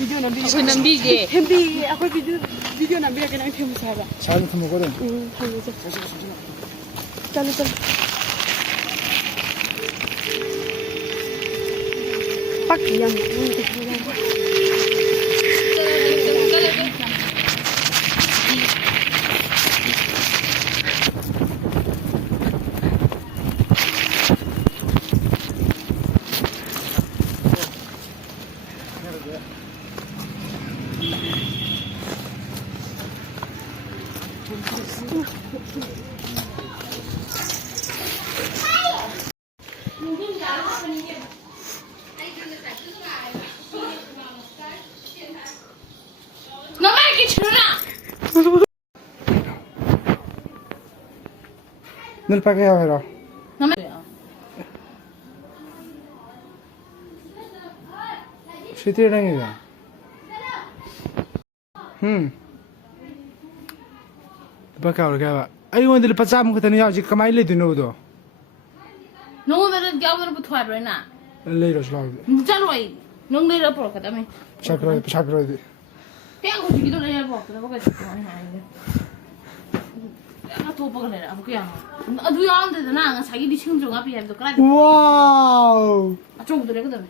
Video ꯅꯝꯕꯤꯒꯦ ꯑꯩꯈꯣꯏ ꯅꯝꯕꯤꯒꯦ ꯊꯦꯝꯕꯤꯒꯦ ꯑꯩꯈꯣꯏ video ꯅꯝꯕꯤꯔꯒꯦ ꯅꯪ ꯊꯦꯝꯃꯨꯁꯦ ꯍꯥꯏꯕ ꯁꯥꯏꯅ ꯊꯝꯃꯨꯀꯣ ꯊꯝꯃꯨꯁꯦ ꯆꯠꯂꯣ ꯄꯛꯇꯤ ꯌꯥꯝ Nel pakai apa ya? Situ ada nggak ya? Pakai apa kaya? Ayo ngambil pecah muka tani aja kamai le tu nudo. Nunggu berat jauh berat butuh apa na? Le ros lagi. Jaloi, nunggu le rapor kata me. Sakrai. Tiang aku juga le rapor, kenapa kau cakap ni hari ni? Aku apa kena? Aku yang, aduh yang ada na, ngan saya di sini juga api ada kerana. Wow. Acung tu le kata me.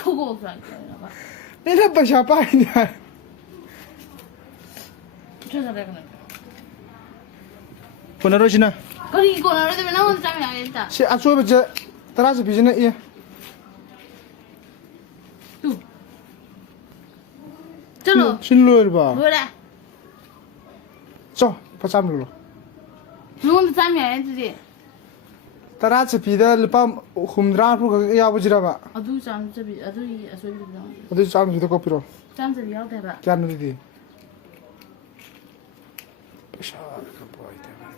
Tunggu aku lagi. Ni apa siapa ini? Macam mana kena? Pernah rojina? Kau ni kau nak ada mana orang cakap yang itu? Si acu baca teras bijina iya. Tu. Calo. Sinlur ba. Boleh. So, pecah dulu. Nunggu cakap yang itu je. Teras pida lepas humdran pun ya bujira ba. Aduh cakap tapi aduh asal itu bilang. Aduh cakap kita kopi ro. Cakap tapi apa dah? Kya nanti di? Besar kapoy tema.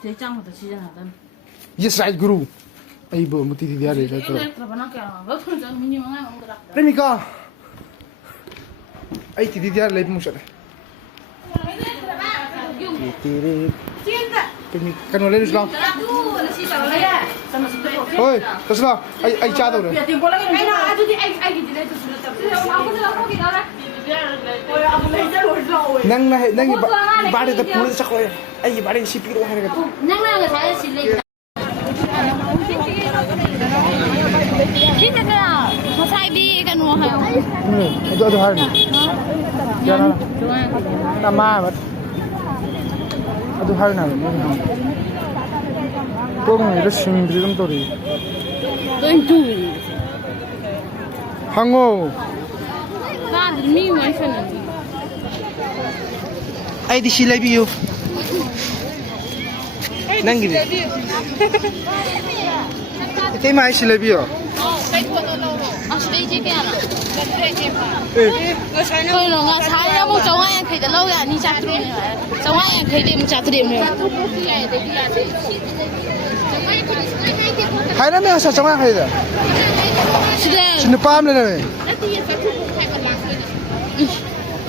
Saya cakap tu sih jangan kan. Yes right guru. Ay bo muti di dia deh tu. Kenapa nak kaya? Betul jangan minyak mana orang gerak. Premika. Ay ti di dia lagi musyad. Tiri. Premika kan oleh Islam. Oi, teruslah. Ay cado deh. Nang bari tu pulut cakap. Ay bari si piru hari kata. Nang saya silai. Kita kena masai bi kan wah. Itu hari. Jangan. Nama mat. Itu hari nak. Kau ni resim belum tori. Tentu. Hango. Kan mi macam ni. Ay di silai biu. Nang gini. Itu mai silai biu. Asal je kaya na. Kau orang saya mau jangan yang kerja lau ya ni cakap ni. Jangan yang kerja mu cakap ni. Hai na me asa jangan hai dah. Sudah. Sini paham le na me.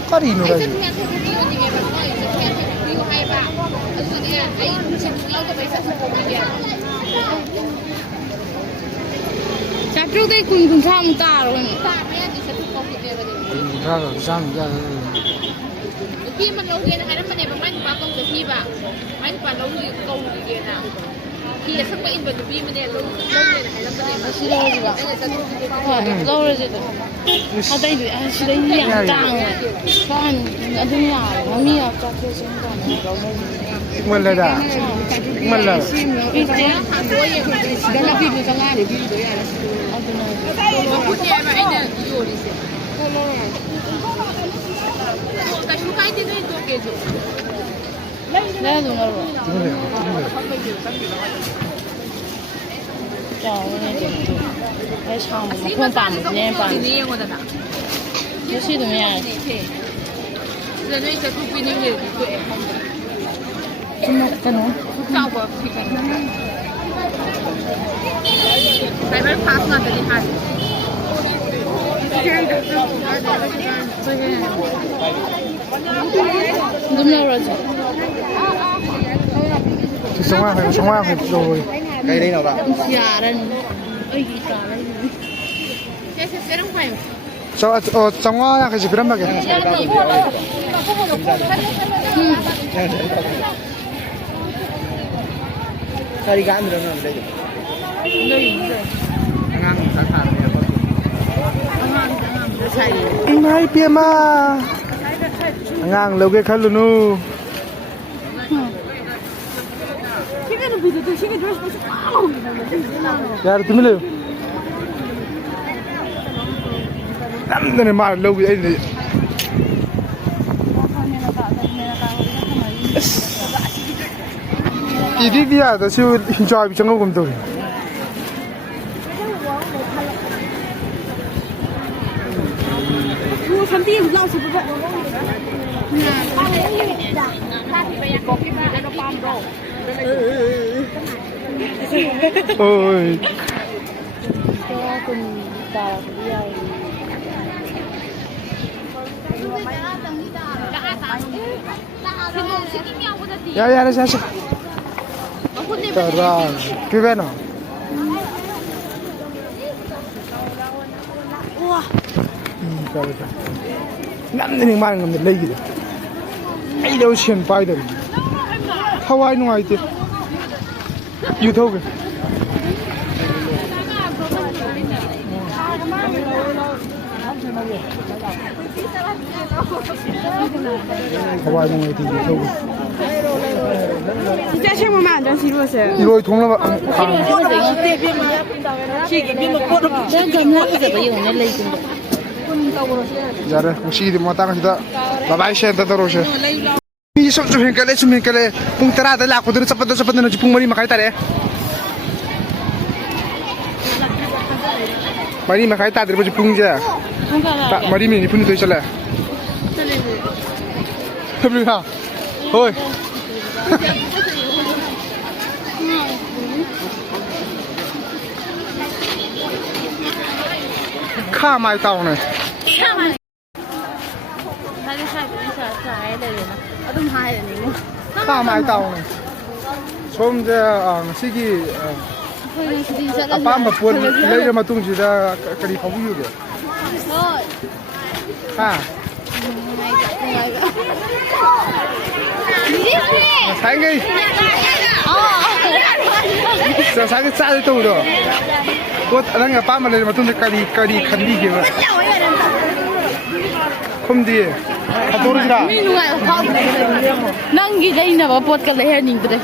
Kari nu lagi. Cakap tu kun sama tar kan. Jam. Khi mà lâu kia hay lắm mà này mà mai ba công được khi bà mai ba lâu gì công được kia nào khi là sắp in vào được khi mà này lâu này hay lắm mà này mà Sudah juga. Lau je tu. Ada itu, sudah yang tang. Kan, ada ni ada. Kami ada cakap sendiri. Ikmal le dah. Ikmal le. Itu. Sudah nak pergi ke mana? mà phút này mà anh là nhiều đi xem cái số cái thì đây tôi kể rồi Dah tu nak. Jauh ni dia tu. Hai chang, pun pan, ni pan.นี่我的呢 Mesti tu ni. 人家在不比你们对 Kan no. 照顾皮กันไปไปพาสมาจะดีค่ะ Dum nak raja. Semua hai rồi. Cái đấy nào đó. Yaran. Oi yaran. Ese era un juego. Trong ngõ cái gì biết mà cái. Sao đi gắn được nó đây. Ngang sẵn sàng này. Ngay pia mà. Ngang lâu cái khăn luôn nu. 시계는 비도 시계 들어서 야, 들밀려. 남들은 말 lâu vậy này. Đi đi à, tao siêu enjoy bị chẳng ngốc cầm tôi. 뭐 선비 올라오서 보자. Ôi. Ya, nó sẽ. Rồi, cái bên nào? Wow. Năm đến mang ngầm lấy gì? Ai đâu xuyên bay được? Hawaii ngoài thì. You thôi kìa. Hawaii ngoài thì you thôi. 진짜 최고만 안 지루했어요. 이거 동남아 Dạ 혹시 뭐 땅에다 바바이 셴다 들어오셔. 이 좀 행깔래 좀 행깔래 뿡따라다 라고들 sappad도 sappad는 뿡머리 막 할따래. 머리 막 할따들 뭐지 뿡자. 딱 머리 미니 분도 있을래. 해블가. 어이. 카 많이 따오네. 카 많이 따오네. 좀 이제 시기 아빠만 볼 내려 마뚱지다 그리 거부유게. 카. 상게. 자 상게 싸를 또 울어. 뭐 다른 아빠만 내려 마뚱지 까리 간디게 봐. 컴디에 다 도르지라. Nangi dai na ba pot ka leher ning dre.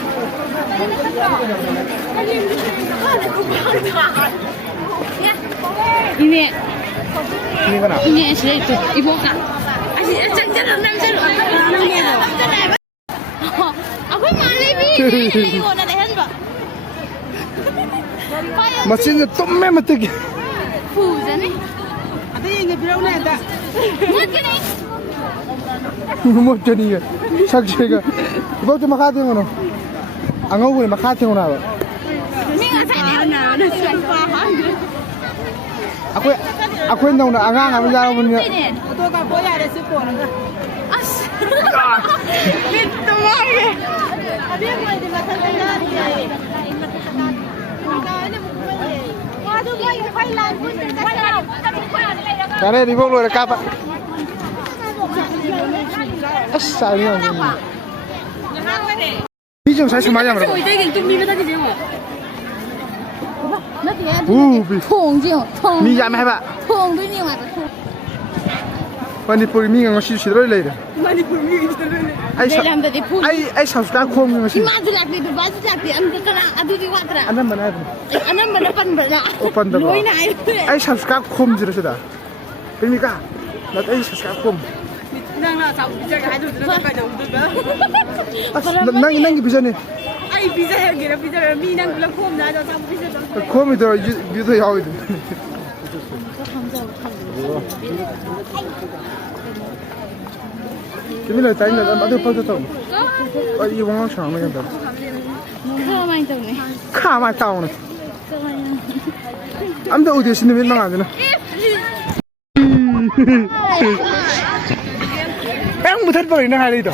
Ini 이거나. ini sih itu ibu kan. Asyik jangan nam sel. Aku malah bi. Ibu nak leher ba. 마치는 똥매 맞대기. Fuzani. ada yang ngebrau ada. 뭐 저니가 삭제가 이거 좀 막아대는 거는 안 오고 막아대는 거나 봐. aku nauna angang am ja mun ya to ka boya da su ko nan As. bitu mage Abi mo di ba ta na ya. Wadu boy phai lan pun ta ka. Cái này đi vô rồi là cặp ạ. Sao nhỉ? Bí trong sai số mấy rồi? Bi. Mi ya mai ba. Manipur mi ngang si si rồi lấy. manipur mi istelo Ai sao ta không ngang si. Anam mana? Open da ba. Ai sao ta không gì rồi đó. Cái mi ka. Là ai sao ta không. nang na sa bijar ka hadu dulu ka jauh dulu Nang bisa nih. ai bijar ya gira bijar mi nang bilang kom na sa bijar Kom itu itu ya itu. Kimi lah tanya ada apa tu tahu? Ai wang chang na kan. Ka mai tahu ni. Am da udah sini memang ada na. Em một thân bồi nó hay đi đâu?